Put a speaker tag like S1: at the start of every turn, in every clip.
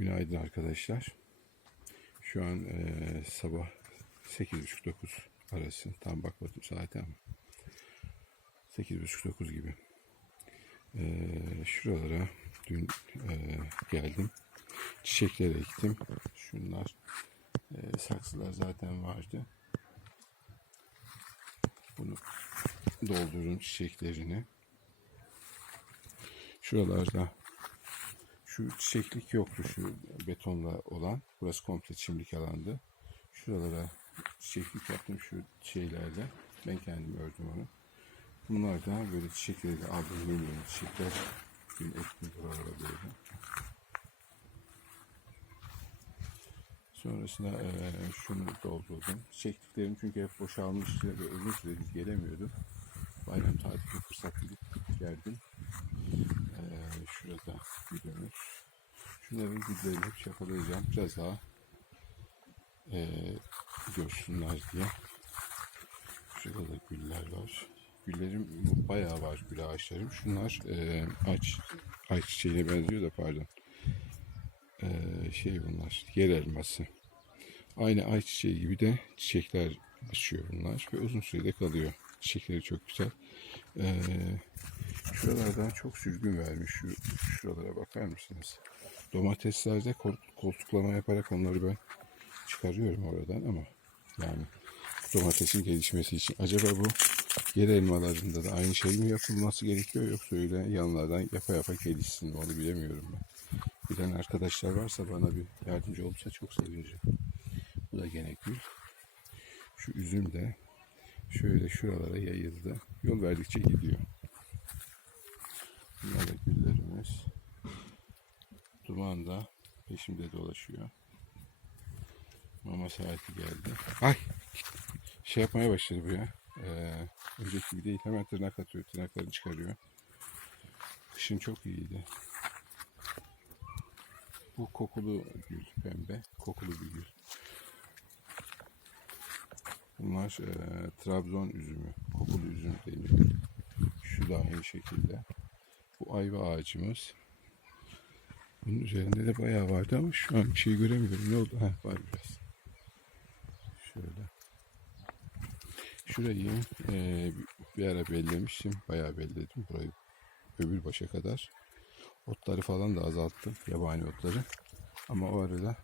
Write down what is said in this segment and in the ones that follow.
S1: Günaydın arkadaşlar. Şu an eee, sabah 8.30-9 arası. Tam bakmadım ama. 8.30-9 gibi. Eee, şuralara dün eee, geldim. Çiçekleri ektim. Şunlar eee, saksılar zaten vardı. Bunu doldururum çiçeklerini. Şuralarda şu çiçeklik yoktu şu betonla olan. Burası komple çimlik alandı. Şuralara çiçeklik yaptım şu şeylerle. Ben kendim ördüm onu. Bunlar da böyle çiçekleri aldım. Yeni yeni çiçekler. Dün ektim buralara böyle. Sonrasında eee, şunu doldurdum. Çiçekliklerim çünkü hep boşalmıştı ve uzun süredir gelemiyordum. Bayram tatili fırsat bilip geldim. Eee şurada gülümüz. Şunların güllerini hep şakalayacağım. Biraz daha eee görsünler diye. Şurada da güller var. Güllerim bayağı var gül ağaçlarım. Şunlar eee ağaç, ağaç çiçeğine benziyor da pardon. Eee, şey bunlar yer elması. Aynı ay çiçeği gibi de çiçekler açıyor bunlar ve uzun sürede kalıyor. Çiçekleri çok güzel. Eee Şuralardan çok sürgün vermiş. Şu, şuralara bakar mısınız? Domateslerde kol- koltuklama yaparak onları ben çıkarıyorum oradan ama yani domatesin gelişmesi için. Acaba bu yer elmalarında da aynı şey mi yapılması gerekiyor yoksa öyle yanlardan yapa yapa gelişsin mi onu bilemiyorum ben. Bilen arkadaşlar varsa bana bir yardımcı olursa çok sevinirim. Bu da gene gül. Şu üzüm de şöyle şuralara yayıldı. Yol verdikçe gidiyor. Bunlar da güllerimiz. Duman da peşimde dolaşıyor. Mama saati geldi. Ay! Şey yapmaya başladı bu ya. Ee, önceki gibi değil. Hemen tırnak atıyor. Tırnaklarını çıkarıyor. Kışın çok iyiydi. Bu kokulu gül. Pembe. Kokulu bir gül. Bunlar e, Trabzon üzümü. Kokulu üzüm deniyor. Şu da aynı şekilde. Bu ayva ağacımız. Bunun üzerinde de bayağı vardı ama şu an bir şey göremiyorum. Ne oldu? Ha, var biraz. Şöyle. Şurayı e, bir ara bellemiştim. Bayağı belledim burayı. Öbür başa kadar. Otları falan da azalttım. Yabani otları. Ama o arada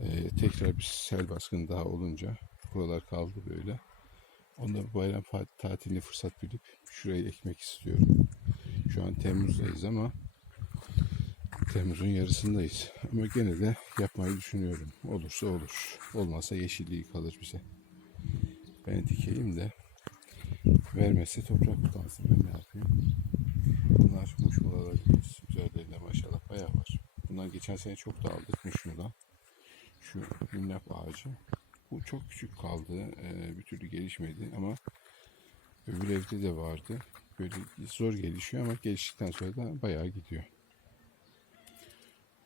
S1: e, tekrar bir sel baskını daha olunca buralar kaldı böyle. Onda bayram tatilini fırsat bilip şurayı ekmek istiyorum. Şu an Temmuz'dayız ama Temmuz'un yarısındayız. Ama gene de yapmayı düşünüyorum. Olursa olur. Olmazsa yeşilliği kalır bize. Ben dikeyim de vermezse toprak utansın. Ben ne yapayım? Bunlar muşmulalarımız. Üzerlerinde maşallah bayağı var. Bundan geçen sene çok da aldık muşmula. Şu minnap ağacı. Bu çok küçük kaldı. Ee, bir türlü gelişmedi ama öbür evde de vardı. Böyle zor gelişiyor ama geliştikten sonra da bayağı gidiyor.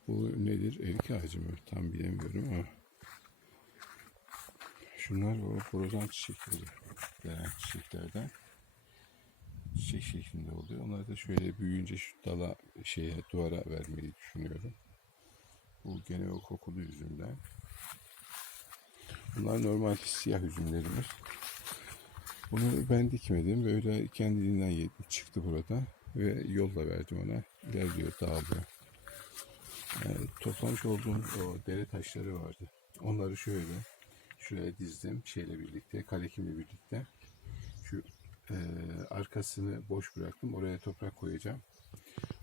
S1: Bu nedir? Erik ağacı mı? Tam bilemiyorum ama şunlar o borazan çiçekleri denen çiçeklerden çiçek şeklinde oluyor. Onları da şöyle büyüyünce şu dala şeye duvara vermeyi düşünüyorum. Bu gene o kokulu üzümden. Bunlar normal siyah üzümlerimiz. Bunu ben dikmedim. Böyle kendiliğinden yedi- çıktı burada. Ve yolla verdim ona. İlerliyor, dağılıyor. Ee, toplamış olduğum o dere taşları vardı. Onları şöyle şuraya dizdim şeyle birlikte, kalekimle birlikte. Şu e, arkasını boş bıraktım. Oraya toprak koyacağım.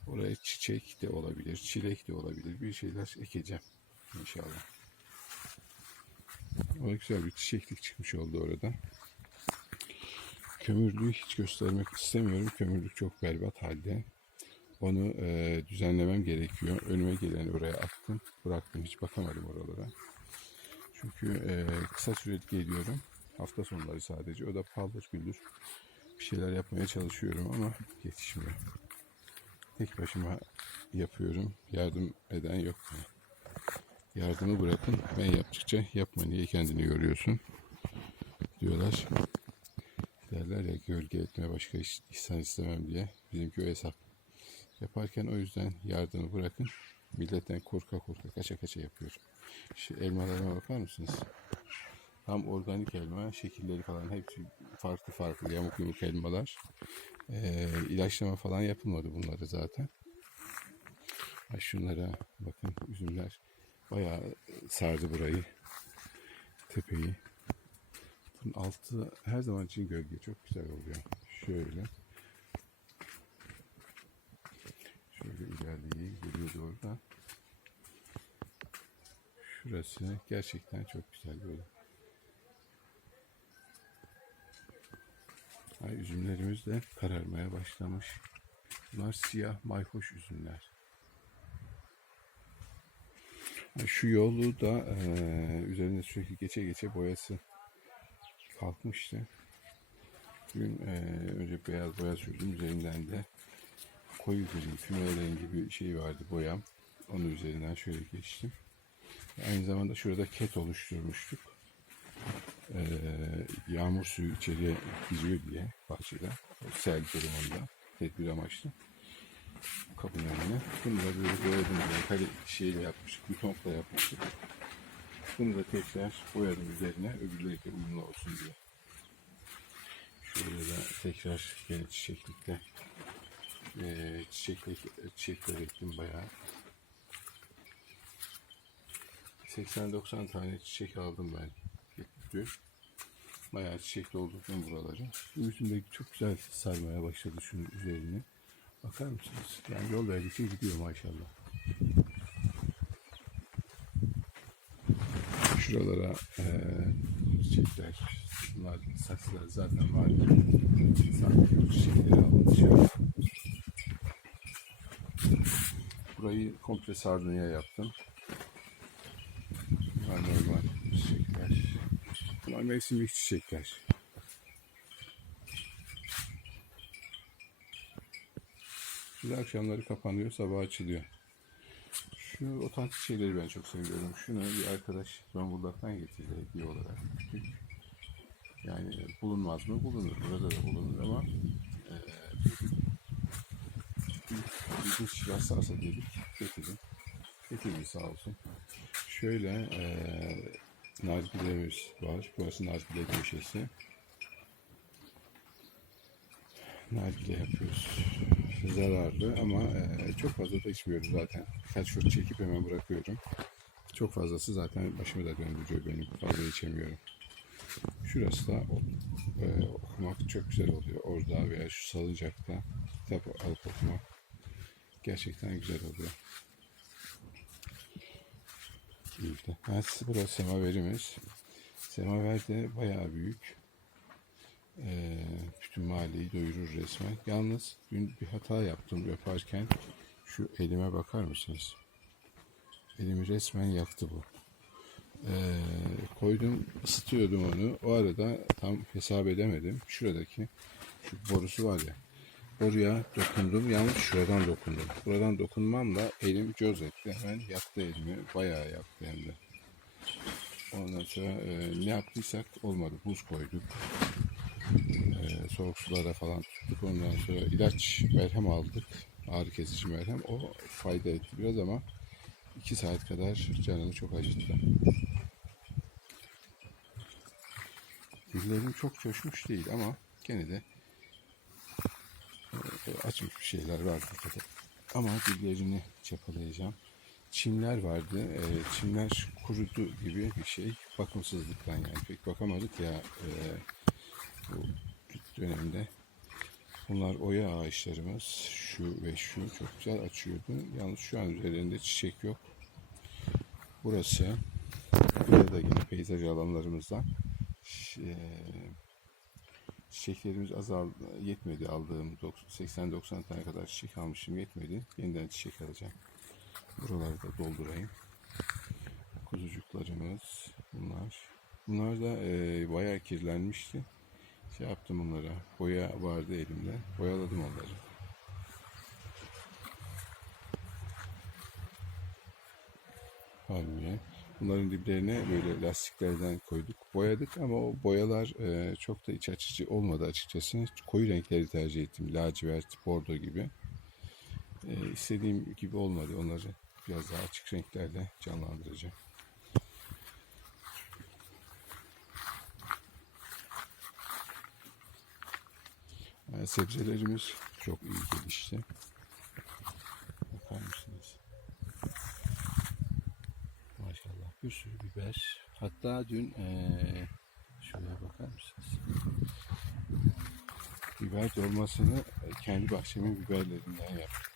S1: Oraya çiçek de olabilir, çilek de olabilir. Bir şeyler ekeceğim inşallah. O güzel bir çiçeklik çıkmış oldu orada. Kömürlüğü hiç göstermek istemiyorum. Kömürlük çok berbat halde. Onu e, düzenlemem gerekiyor. Önüme gelen oraya attım. Bıraktım. Hiç bakamadım oralara. Çünkü e, kısa süreli geliyorum. Hafta sonları sadece. O da paldır güldür. Bir şeyler yapmaya çalışıyorum ama yetişmiyor. Tek başıma yapıyorum. Yardım eden yok. Yardımı bırakın. Ben yaptıkça yapma niye kendini yoruyorsun diyorlar. Derler ya gölge etme başka ihsan istemem diye. Bizimki o hesap. Yaparken o yüzden yardımı bırakın. Milletten korka korka kaça kaça yapıyorum. Şu elmalarıma bakar mısınız? Tam organik elma, şekilleri falan hepsi farklı farklı yamuk yumuk elmalar. Ee, ilaçlama falan yapılmadı bunları zaten. Ha şunlara bakın üzümler bayağı sardı burayı. Tepeyi. Bunun altı her zaman için gölge çok güzel oluyor. Şöyle. Şöyle ilerleyeyim. Geliyordu orada. Şurası gerçekten çok güzel böyle. Ay, üzümlerimiz de kararmaya başlamış. Bunlar siyah mayhoş üzümler. Şu yolu da eee üzerinde sürekli geçe geçe boyası kalkmıştı. Bugün eee, önce beyaz boya sürdüm. Üzerinden de koyu gri, füme rengi bir şey vardı boyam. Onun üzerinden şöyle geçtim. Aynı zamanda şurada ket oluşturmuştuk. Ee, yağmur suyu içeriye giriyor diye bahçede. O sel durumunda tedbir amaçlı. Kapının önüne. Bunu da böyle boyadım. Kale şeyle yapmıştık. Bütonla yapmıştık. Bunu da tekrar boyadım üzerine. Öbürleriyle uyumlu olsun diye. Şöyle de tekrar gene çiçeklikte ee, çiçekler, çiçekler ektim bayağı. 80-90 tane çiçek aldım ben. Dün. Bayağı çiçek doldurdum buraları. De çok güzel sarmaya başladı şunun üzerini. Bakar mısınız? Yani yol verdikçe gidiyor maşallah. Şuralara eee çiçekler, bunlar saksılar zaten var. Sadece bu çiçekleri alacağım. Burayı komple sardunya yaptım. Bunlar normal çiçekler. Bunlar mevsimlik çiçekler. Şimdi akşamları kapanıyor, sabah açılıyor. Şu otantik şeyleri ben çok seviyorum. Şunu bir arkadaş Zonguldak'tan getirdi hediye olarak. Küçük. Yani bulunmaz mı? Bulunur. Burada da bulunur ama eee ilginç rastlarsa dedik getirdim. Getirdi sağ olsun. Şöyle eee nargilemiz var. Burası nargile köşesi. Nargile yapıyoruz. Zararlı ama eee, çok fazla da içmiyoruz zaten. Birkaç şut çekip hemen bırakıyorum. Çok fazlası zaten başımı da döndürüyor benim. Fazla içemiyorum. Şurası da eee, okumak çok güzel oluyor. Orada veya şu salıncakta kitap alıp okumak gerçekten güzel oluyor. Ben size burası semaverimiz. Semaver de bayağı büyük. Ee, bütün mahalleyi doyurur resmen. Yalnız dün bir hata yaptım yaparken. Şu elime bakar mısınız? Elimi resmen yaktı bu. Ee, koydum, ısıtıyordum onu. O arada tam hesap edemedim. Şuradaki şu borusu var ya. Boruya dokundum. Yalnız şuradan dokundum. Buradan dokunmamla elim coz etti. Hemen yaktı elimi. Bayağı yaktı hem de. Ondan sonra e, ne yaptıysak olmadı. Buz koyduk. E, soğuk sulara falan tuttuk. Ondan sonra ilaç merhem aldık. Ağrı kesici merhem. O fayda etti biraz ama iki saat kadar canını çok acıttı. Dillerim çok coşmuş değil ama gene de e, açmış bir şeyler var burada da. Ama dillerini çapalayacağım. Çimler vardı. E, çimler kurudu gibi bir şey. Bakımsızlıktan yani pek bakamadık ya e, bu dönemde. Bunlar oya ağaçlarımız. Şu ve şu çok güzel açıyordu. Yalnız şu an üzerinde çiçek yok. Burası. Burada da yine peyzaj alanlarımızdan. E, çiçeklerimiz azaldı, yetmedi aldığım 80-90 tane kadar çiçek almışım yetmedi. Yeniden çiçek alacağım. Buraları da doldurayım. Kuzucuklarımız bunlar. Bunlar da e, bayağı kirlenmişti. Şey yaptım onlara. Boya vardı elimde. Boyaladım onları. Palmiye. Bunların diplerine böyle lastiklerden koyduk. Boyadık ama o boyalar e, çok da iç açıcı olmadı açıkçası. Koyu renkleri tercih ettim. Lacivert, bordo gibi. E, istediğim gibi olmadı. Onları biraz daha açık renklerle canlandıracağım. Sebzelerimiz çok iyi gelişti. Bakar mısınız? Maşallah bir sürü biber. Hatta dün eee şuraya bakar mısınız? Biber dolmasını kendi bahçemin biberlerinden yaptık.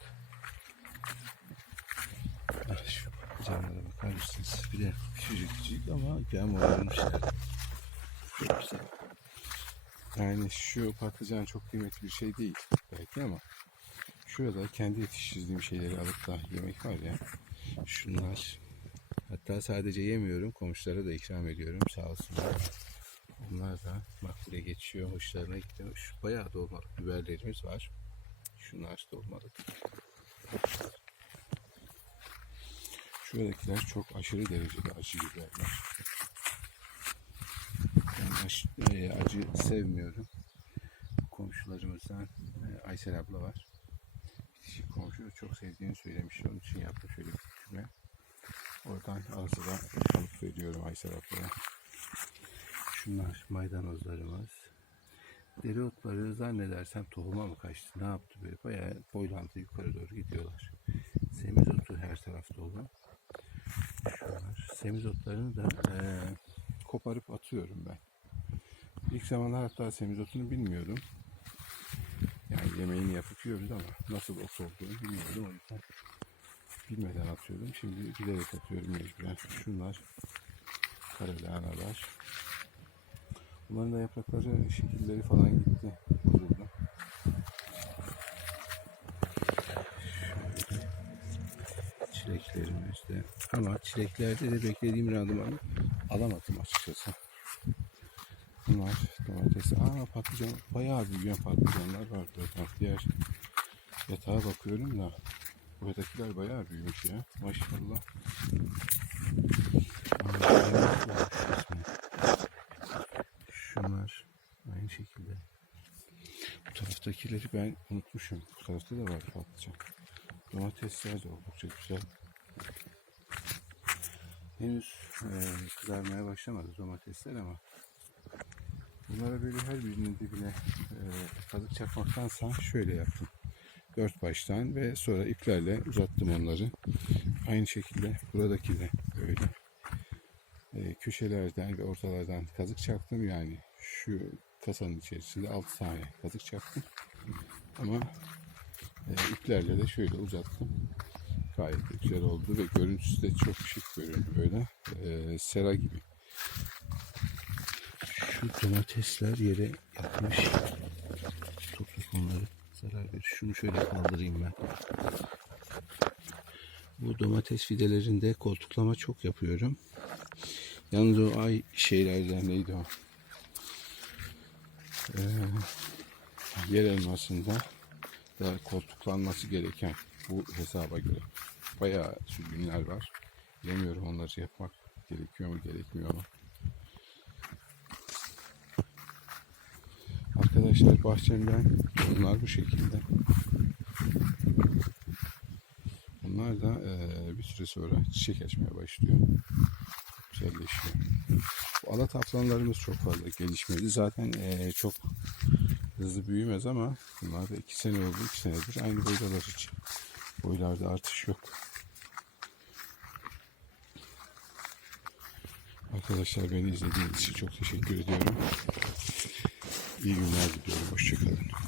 S1: Ah, Şu canlara bakar mısınız? Bir de küçücük küçücük ama gem olmuşlar. Çok güzel. Yani şu patlıcan çok kıymetli bir şey değil belki ama şurada kendi yetiştirdiğim şeyleri alıp da yemek var ya. Şunlar hatta sadece yemiyorum komşulara da ikram ediyorum sağ olsunlar. Onlar da makbule geçiyor, hoşlarına gidiyor. Şu bayağı dolmalık biberlerimiz var. Şunlar dolmalık. Şuradakiler çok aşırı derecede acı biberler. Ben aş- e, acı sevmiyorum. Komşularımızdan e, Aysel abla var. Kişi komşu çok sevdiğini söylemiş. Onun için yaptım şöyle bir küme. Oradan arada da alıp veriyorum Aysel ablaya. Şunlar maydanozlarımız. Dereotları zannedersem tohuma mı kaçtı? Ne yaptı böyle? Bayağı boylandı yukarı doğru gidiyorlar. Semizotu her tarafta olan. Şunlar. Semizotlarını da eee, koparıp atıyorum ben. İlk zamanlar hatta semizotunu bilmiyordum. Yani yemeğini yapıp yiyoruz ama nasıl ot olduğunu bilmiyordum. O yüzden bilmeden atıyordum. Şimdi bilerek atıyorum mecburen. Şunlar karalahanalar. Bunların da yaprakları, şekilleri falan gitti. Bozuldu. Şöyle Çileklerimiz de. Ama çileklerde de beklediğim randımanı alamadım açıkçası. Bunlar domates. Aa patlıcan. Bayağı büyüyen patlıcanlar var burada. Diğer yatağa bakıyorum da buradakiler bayağı büyümüş ya. Maşallah. Şunlar aynı şekilde. Bu taraftakileri ben unutmuşum. Bu tarafta da var patlıcan. Domatesler de oldukça güzel. Henüz e, kızarmaya başlamadı domatesler ama bunlara böyle her birinin dibine e, kazık çakmaktansa şöyle yaptım. Dört baştan ve sonra iplerle uzattım onları. Aynı şekilde buradaki de böyle. E, köşelerden ve ortalardan kazık çaktım. Yani şu kasanın içerisinde 6 tane kazık çaktım. Ama e, iplerle de şöyle uzattım. Gayet güzel oldu ve görüntüsü de çok şık görünüyor böyle. E, sera gibi şu domatesler yere yatmış toprak onları zarar verir şunu şöyle kaldırayım ben bu domates fidelerinde koltuklama çok yapıyorum Yalnız o ay şeylerden neydi o? Ee, yer elmasında da koltuklanması gereken bu hesaba göre. Bayağı sürgünler var. Bilemiyorum onları yapmak gerekiyor mu gerekmiyor mu? Arkadaşlar bahçemden bunlar bu şekilde. Bunlar da eee, bir süre sonra çiçek açmaya başlıyor güzelleşiyor. Bu ala taplanlarımız çok fazla gelişmedi. Zaten eee, çok hızlı büyümez ama bunlar da iki sene oldu. iki senedir aynı boydalar hiç. Boylarda artış yok. Arkadaşlar beni izlediğiniz için çok teşekkür ediyorum. İyi günler diliyorum. Hoşçakalın.